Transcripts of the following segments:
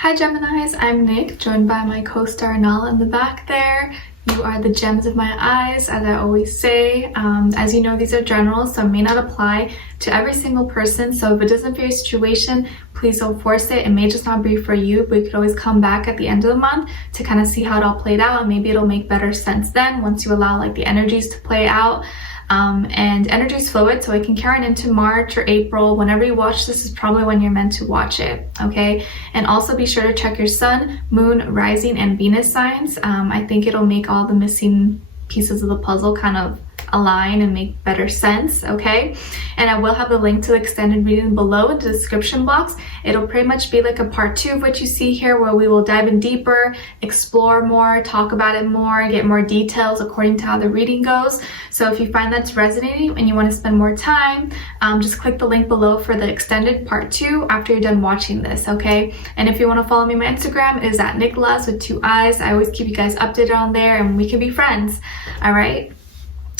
Hi Geminis, I'm Nick, joined by my co-star Nala in the back there. You are the gems of my eyes, as I always say. As you know, these are general, so it may not apply to every single person. So if it doesn't fit your situation, please don't force it. It may just not be for you, but you could always come back at the end of the month to kind of see how it all played out, and maybe it'll make better sense then once you allow like the energies to play out. And energy is fluid, so it can carry on into March or April. Whenever you watch this is probably when you're meant to watch it, okay? And also be sure to check your sun, moon, rising, and Venus signs. I think it'll make all the missing pieces of the puzzle kind of align and make better sense, okay? And I will have the link to the extended reading below in the description box. It'll pretty much be like a part 2 of what you see here, where we will dive in deeper, explore more, talk about it more, get more details according to how the reading goes. So if you find that's resonating and you want to spend more time, just click the link below for the extended part 2 after you're done watching this, okay? And if you want to follow me on my Instagram, it is at NicLoves with 2 eyes. I always keep you guys updated on there and we can be friends, all right?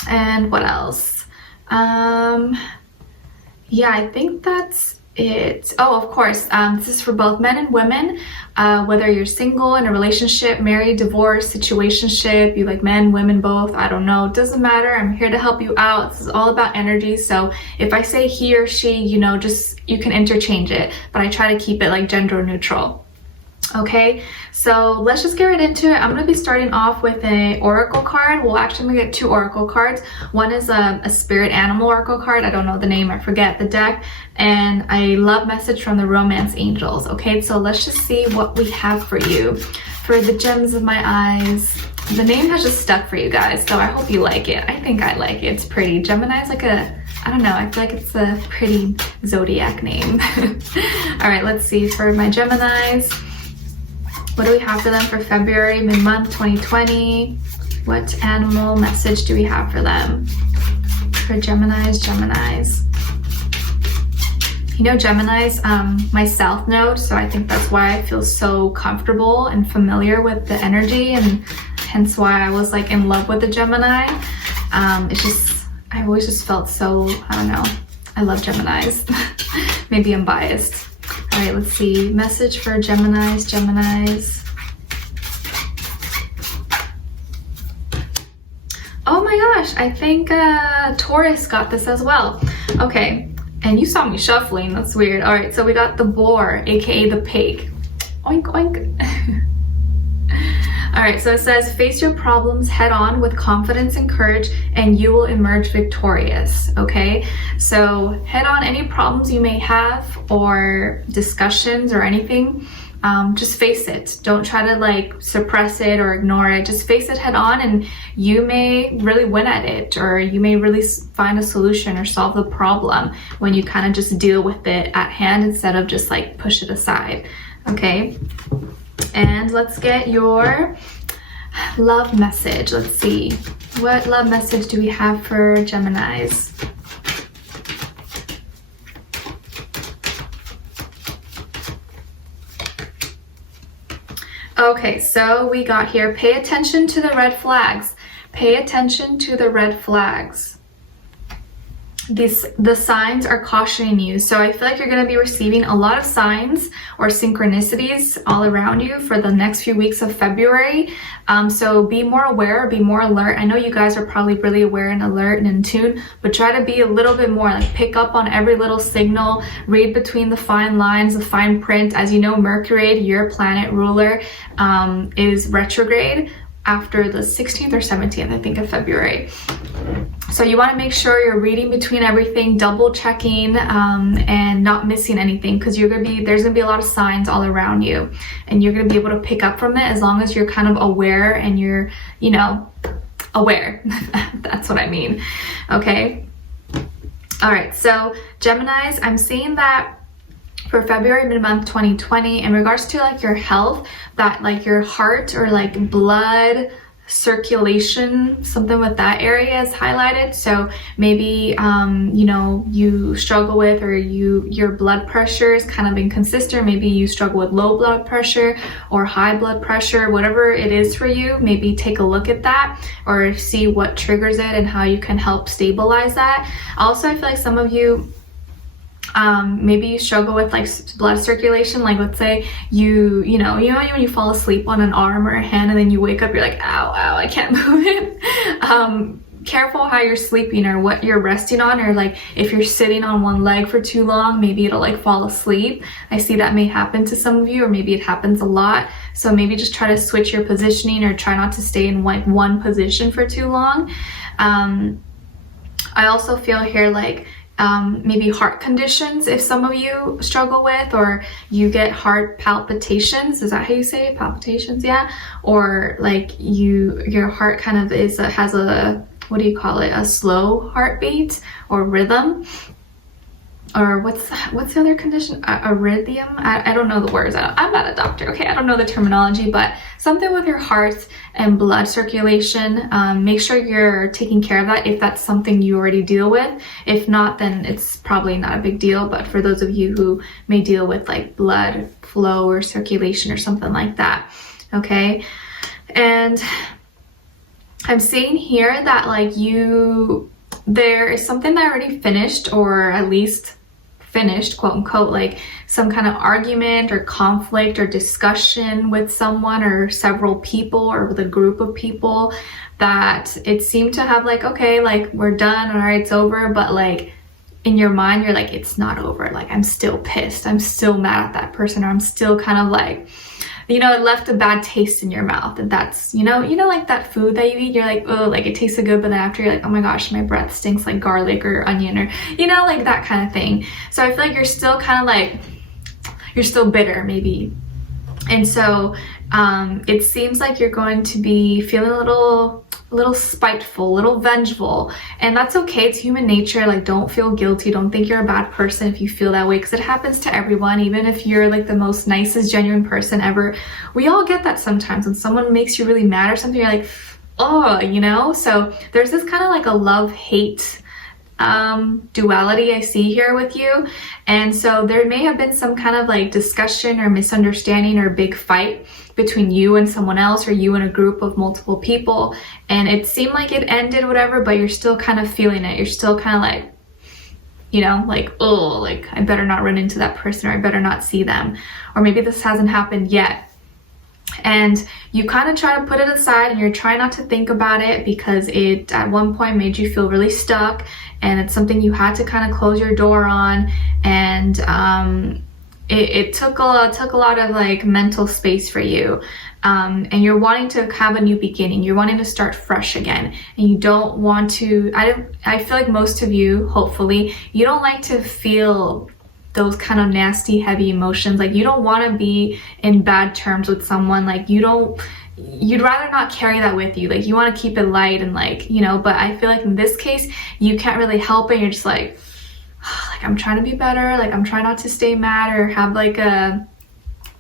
And what else? Yeah, I think that's it. Oh, of course, this is for both men and women, whether you're single, in a relationship, married, divorced, situationship, you like men, women, both, I don't know, it doesn't matter. I'm here to help you out. This is all about energy. So if I say he or she, you know, just, you can interchange it, but I try to keep it like gender neutral. Okay, so let's just get right into it. I'm going to be starting off with an oracle card. Well, actually, I'm going to get 2 oracle cards. One is a spirit animal oracle card. I don't know the name. I forget the deck. And a love message from the romance angels. Okay, so let's just see what we have for you. For the gems of my eyes. The name has just stuck for you guys, so I hope you like it. I think I like it. It's pretty. Gemini is like a, I don't know, I feel like it's a pretty zodiac name. All right, let's see. For my Geminis, what do we have for them for February, mid-month 2020? What animal message do we have for them? For Geminis. You know, Geminis, my south node, so I think that's why I feel so comfortable and familiar with the energy, and hence why I was like in love with the Gemini. It's just, I always just felt so, I don't know, I love Geminis. Maybe I'm biased. All right, let's see. Message for Geminis. Oh my gosh, I think Taurus got this as well. Okay, and you saw me shuffling. That's weird. All right, so we got the boar, aka the pig. Oink, oink. All right, so it says, face your problems head on with confidence and courage, and you will emerge victorious, okay? So head on any problems you may have or discussions or anything. Just face it. Don't try to like suppress it or ignore it. Just face it head on, and you may really win at it, or you may really find a solution or solve the problem when you kind of just deal with it at hand instead of just like push it aside, okay? And let's get your love message. Let's see. What love message do we have for Geminis? Okay, so we got here, pay attention to the red flags. Pay attention to the red flags. The signs are cautioning you. So I feel like you're going to be receiving a lot of signs or synchronicities all around you for the next few weeks of February. So be more aware, be more alert. I know you guys are probably really aware and alert and in tune, but try to be a little bit more, like pick up on every little signal, read between the fine lines, the fine print. As you know, Mercury, your planet ruler, is retrograde after the 16th or 17th, I think, of February. So you want to make sure you're reading between everything, double checking, and not missing anything, because there's gonna be a lot of signs all around you, and you're gonna be able to pick up from it as long as you're kind of aware and you're, you know, aware. That's what I mean. Okay. All right. So Geminis, I'm seeing that for February mid-month 2020, in regards to like your health, that like your heart or like blood circulation, something with that area is highlighted. So maybe you know, you struggle with, or your blood pressure is kind of inconsistent. Maybe you struggle with low blood pressure or high blood pressure, whatever it is for you. Maybe take a look at that or see what triggers it and how you can help stabilize that. Also, I feel like some of you Maybe you struggle with like blood circulation. Like let's say you know when you fall asleep on an arm or a hand and then you wake up, you're like, ow, ow, I can't move it. Careful how you're sleeping or what you're resting on, or like if you're sitting on one leg for too long, maybe it'll like fall asleep. I see that may happen to some of you, or maybe it happens a lot. So maybe just try to switch your positioning or try not to stay in like one position for too long. I also feel here like maybe heart conditions, if some of you struggle with, or you get heart palpitations. Is that how you say it? Palpitations? Yeah. Or like your heart kind of has a, what do you call it? A slow heartbeat or rhythm. Or what's the other condition? Arrhythmium? I don't know the words. I'm not a doctor, okay? I don't know the terminology, but something with your heart and blood circulation. Make sure you're taking care of that if that's something you already deal with. If not, then it's probably not a big deal. But for those of you who may deal with like blood flow or circulation or something like that, okay? And I'm seeing here that like there is something that already finished, or at least finished, quote unquote, like some kind of argument or conflict or discussion with someone or several people or with a group of people, that it seemed to have like, okay, like we're done, all right, it's over, but like in your mind you're like, it's not over, like I'm still pissed, I'm still mad at that person, or I'm still kind of like, you know, it left a bad taste in your mouth. And that's, you know, like that food that you eat, you're like, oh, like it tasted good, but then after you're like, oh my gosh, my breath stinks like garlic or onion, or, you know, like that kind of thing. So I feel like you're still kind of like, you're still bitter maybe. And so it seems like you're going to be feeling a little spiteful, a little vengeful, and that's okay. It's human nature. Like, don't feel guilty. Don't think you're a bad person if you feel that way, because it happens to everyone. Even if you're like the most nicest, genuine person ever, we all get that sometimes. When someone makes you really mad or something, you're like, oh, you know? So there's this kind of like a love-hate duality I see here with you. And so there may have been some kind of like discussion or misunderstanding or big fight between you and someone else, or you and a group of multiple people, and it seemed like it ended, whatever, but you're still kind of feeling it. You're still kind of like, you know, like, oh, like I better not run into that person, or I better not see them, or maybe this hasn't happened yet. And you kind of try to put it aside, and you're trying not to think about it because it at one point made you feel really stuck, and it's something you had to kind of close your door on. And it took a lot of like mental space for you, and you're wanting to have a new beginning. You're wanting to start fresh again, and you don't want to, I feel like most of you, hopefully, you don't like to feel those kind of nasty, heavy emotions. Like, you don't want to be in bad terms with someone. Like, you'd rather not carry that with you. Like, you want to keep it light and like, you know, but I feel like in this case, you can't really help it. You're just like I'm trying to be better. Like, I'm trying not to stay mad or have like a,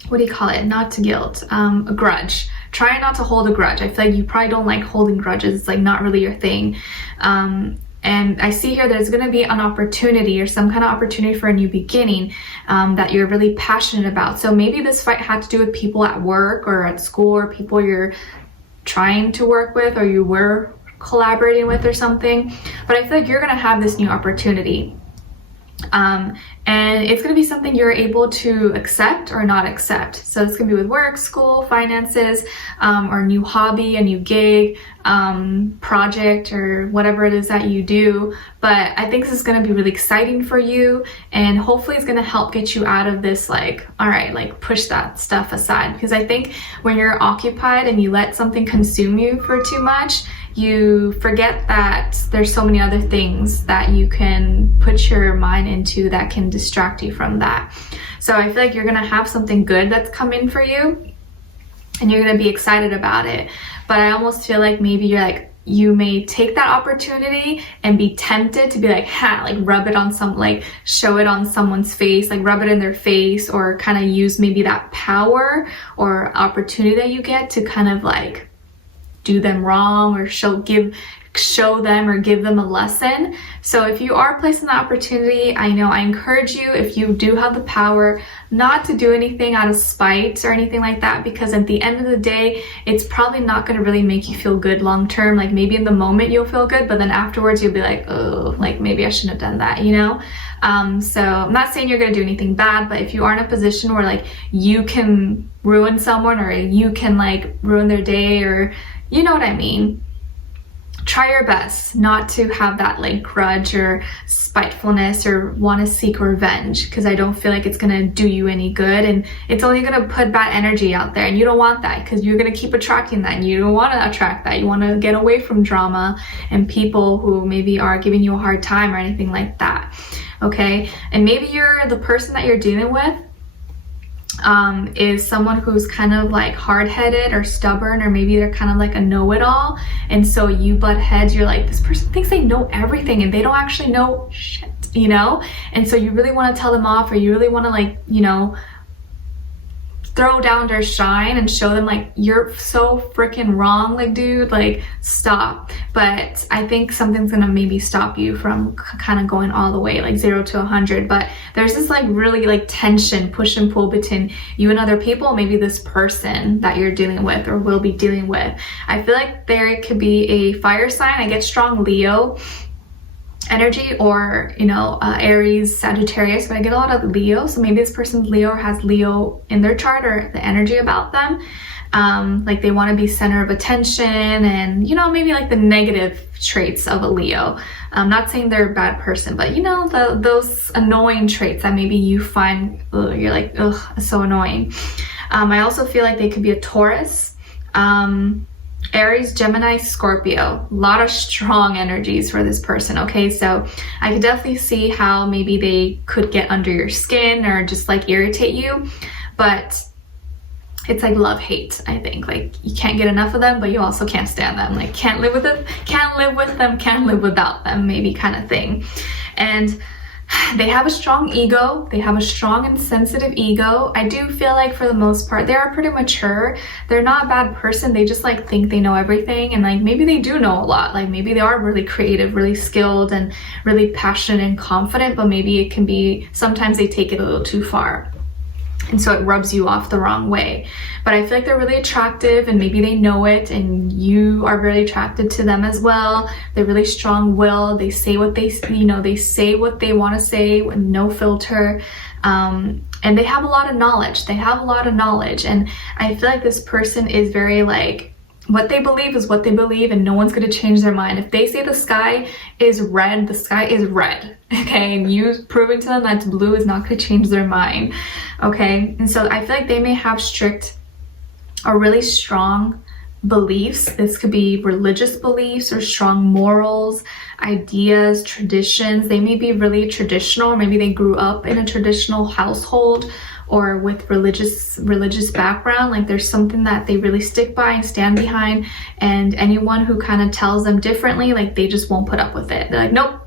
what do you call it? Not to guilt, a grudge. Try not to hold a grudge. I feel like you probably don't like holding grudges. It's like not really your thing. And I see here there's going to be an opportunity or some kind of opportunity for a new beginning that you're really passionate about. So maybe this fight had to do with people at work or at school, or people you're trying to work with or you were collaborating with or something. But I feel like you're going to have this new opportunity. And it's going to be something you're able to accept or not accept. So it's going to be with work, school, finances, or a new hobby, a new gig, project, or whatever it is that you do. But I think this is going to be really exciting for you, and hopefully it's going to help get you out of this, like, all right, like push that stuff aside. Because I think when you're occupied and you let something consume you for too much, you forget that there's so many other things that you can put your mind into that can distract you from that. So I feel like you're gonna have something good that's coming for you, and you're gonna be excited about it. But I almost feel like maybe you're like, you may take that opportunity and be tempted to be like, like rub it on some, like show it on someone's face, like rub it in their face, or kind of use maybe that power or opportunity that you get to kind of like do them wrong, or show them or give them a lesson. So if you are placed in the opportunity, I encourage you, if you do have the power, not to do anything out of spite or anything like that, because at the end of the day, it's probably not going to really make you feel good long term. Like maybe in the moment you'll feel good, but then afterwards you'll be like, oh, like maybe I shouldn't have done that, you know? So I'm not saying you're going to do anything bad, but if you are in a position where like you can ruin someone, or you can like ruin their day, or you know what I mean, try your best not to have that like grudge or spitefulness or want to seek revenge, because I don't feel like it's going to do you any good, and it's only going to put bad energy out there, and you don't want that, because you're going to keep attracting that, and you don't want to attract that. You want to get away from drama and people who maybe are giving you a hard time or anything like that. Okay, and maybe you're the person that you're dealing with is someone who's kind of like hard-headed or stubborn, or maybe they're kind of like a know-it-all, and so you butt heads. You're like, this person thinks they know everything and they don't actually know shit, you know? And so you really want to tell them off, or you really want to like, you know, throw down their shine and show them like, you're so freaking wrong, like dude, like stop. But I think something's gonna maybe stop you from kind of going all the way like 0 to 100. But there's this like really like tension, push and pull between you and other people, maybe this person that you're dealing with or will be dealing with. I feel like there could be a fire sign. I get strong Leo energy, or you know, Aries, Sagittarius, but I get a lot of Leo. So maybe this person's Leo, or has Leo in their chart, or the energy about them, like they want to be center of attention, and you know, maybe like the negative traits of a Leo. I'm not saying they're a bad person, but you know, those annoying traits that maybe you find, you're like, ugh, so annoying. I also feel like they could be a Taurus, Aries, Gemini, Scorpio. A lot of strong energies for this person, okay? So I could definitely see how maybe they could get under your skin or just like irritate you, but it's like love-hate, I think. Like you can't get enough of them, but you also can't stand them. Like can't live with them, can't live without them, maybe kind of thing. And they have a strong ego. They have a strong and sensitive ego. I do feel like for the most part, they are pretty mature. They're not a bad person. They just like think they know everything, and like maybe they do know a lot. Like maybe they are really creative, really skilled, and really passionate and confident, but maybe it can be, sometimes they take it a little too far, and so it rubs you off the wrong way. But I feel like they're really attractive, and maybe they know it, and you are very attracted to them as well. They're really strong-willed. They say what they, you know, they say what they want to say with no filter. And they have a lot of knowledge. They have a lot of knowledge. And I feel like this person is very like, what they believe is what they believe, and no one's going to change their mind. If they say the sky is red, the sky is red, okay? And you proving to them that's blue is not going to change their mind, okay? And so I feel like they may have strict or really strong beliefs. This could be religious beliefs or strong morals, ideas, traditions. They may be really traditional, or maybe they grew up in a traditional household or with religious background. Like there's something that they really stick by and stand behind, and anyone who kind of tells them differently, like they just won't put up with it. They're like, nope,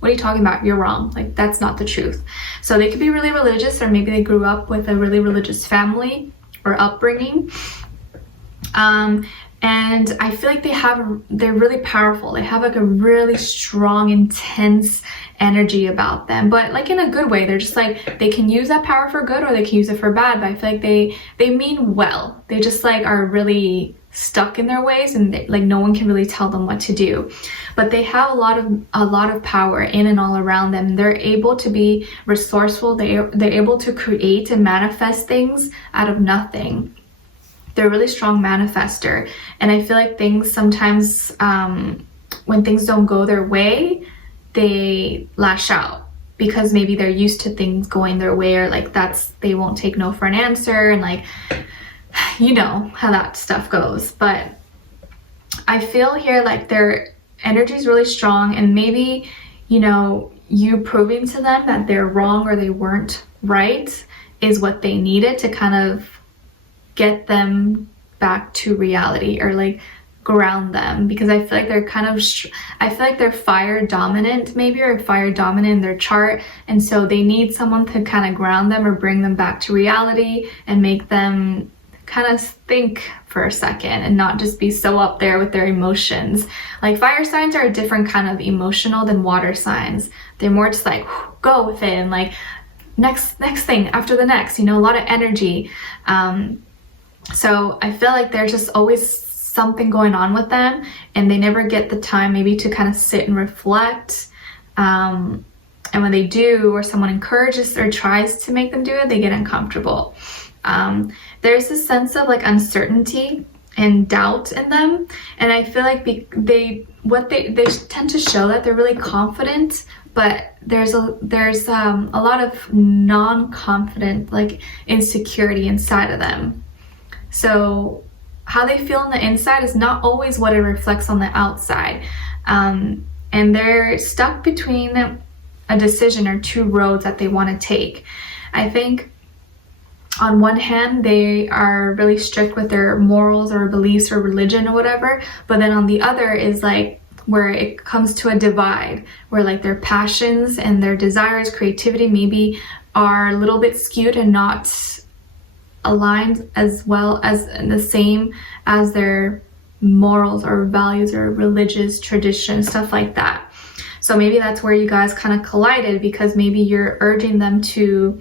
what are you talking about? You're wrong. Like that's not the truth. So they could be really religious, or maybe they grew up with a really religious family or upbringing. And I feel like they're really powerful. They have like a really strong, intense energy about them, but like in a good way. They're just like, they can use that power for good, or they can use it for bad, but I feel like they mean well. They just like are really stuck in their ways, and like no one can really tell them what to do. But they have a lot of power in and all around them. They're able to be resourceful. They're able to create and manifest things out of nothing. They're a really strong manifester, and I feel like things sometimes, when things don't go their way, they lash out, because maybe they're used to things going their way, or like they won't take no for an answer, and like, you know how that stuff goes. But I feel here like their energy is really strong, and maybe, you know, you proving to them that they're wrong or they weren't right is what they needed to kind of get them back to reality, or like ground them, because I feel like they're kind of I feel like they're fire dominant, maybe, or fire dominant in their chart, and so they need someone to kind of ground them or bring them back to reality and make them kind of think for a second and not just be so up there with their emotions. Like fire signs are a different kind of emotional than water signs. They're more just like go with it and like next thing after the next, you know, a lot of energy. So I feel like there's just always something going on with them, and they never get the time maybe to kind of sit and reflect. And when they do, or someone encourages or tries to make them do it, they get uncomfortable. There's this sense of like uncertainty and doubt in them, and I feel like they tend to show that they're really confident, but there's a lot of non-confident, like insecurity inside of them. So how they feel on the inside is not always what it reflects on the outside, and they're stuck between a decision or two roads that they want to take. I think on one hand, they are really strict with their morals or beliefs or religion or whatever, but then on the other is like where it comes to a divide, where like their passions and their desires, creativity maybe are a little bit skewed and not aligned as well as the same as their morals or values or religious tradition, stuff like that. So maybe that's where you guys kind of collided, because maybe you're urging them to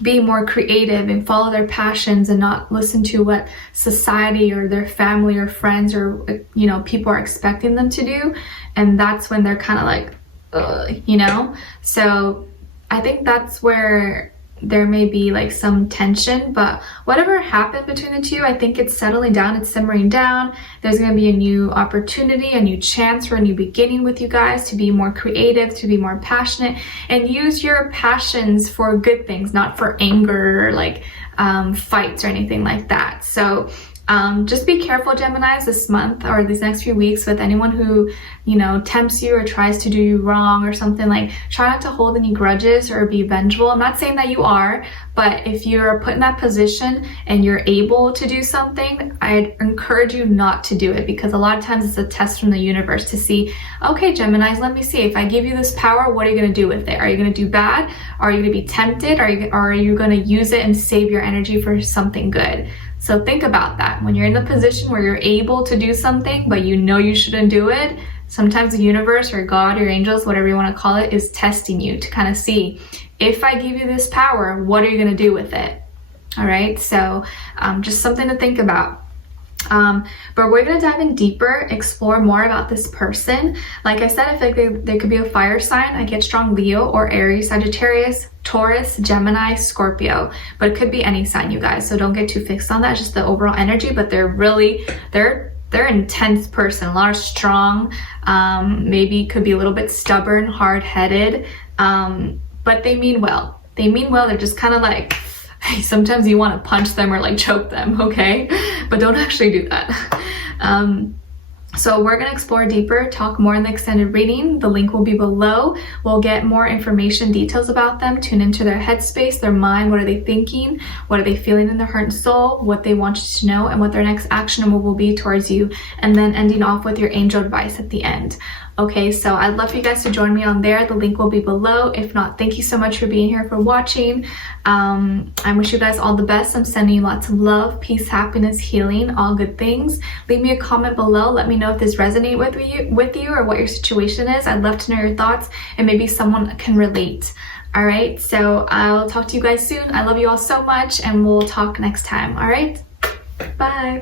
be more creative and follow their passions and not listen to what society or their family or friends or, you know, people are expecting them to do. And that's when they're kind of like, you know. So I think that's where there may be like some tension, but whatever happened between the two, I think it's settling down, it's simmering down. There's going to be a new opportunity, a new chance for a new beginning with you guys to be more creative, to be more passionate, and use your passions for good things, not for anger or like fights or anything like that. So just be careful, Geminis, this month or these next few weeks with anyone who, you know, tempts you or tries to do you wrong or something. Like, try not to hold any grudges or be vengeful. I'm not saying that you are, but if you're put in that position and you're able to do something, I'd encourage you not to do it, because a lot of times it's a test from the universe to see, okay, Geminis, let me see, if I give you this power, what are you going to do with it? Are you going to do bad? Are you going to be tempted? Are you going to use it and save your energy for something good? So think about that. When you're in the position where you're able to do something, but you know you shouldn't do it, sometimes the universe or God or angels, whatever you want to call it, is testing you to kind of see, if I give you this power, what are you going to do with it? All right, so just something to think about. But we're going to dive in deeper, explore more about this person. Like I said, I feel like they could be a fire sign. I get strong Leo or Aries, Sagittarius, Taurus, Gemini, Scorpio, but it could be any sign, you guys. So don't get too fixed on that. It's just the overall energy, but they're an intense person, a lot of strong, maybe could be a little bit stubborn, hard-headed, but they mean well. They mean well. They're just kind of like, sometimes you want to punch them or like choke them, okay? But don't actually do that. So we're going to explore deeper, talk more in the extended reading. The link will be below. We'll get more information, details about them, tune into their headspace, their mind. What are they thinking? What are they feeling in their heart and soul? What they want you to know, and what their next action will be towards you. And then ending off with your angel advice at the end. Okay, so I'd love for you guys to join me on there. The link will be below. If not, thank you so much for being here, for watching. I wish you guys all the best. I'm sending you lots of love, peace, happiness, healing, all good things. Leave me a comment below. Let me know if this resonates with you or what your situation is. I'd love to know your thoughts, and maybe someone can relate. All right, so I'll talk to you guys soon. I love you all so much, and we'll talk next time. All right, bye.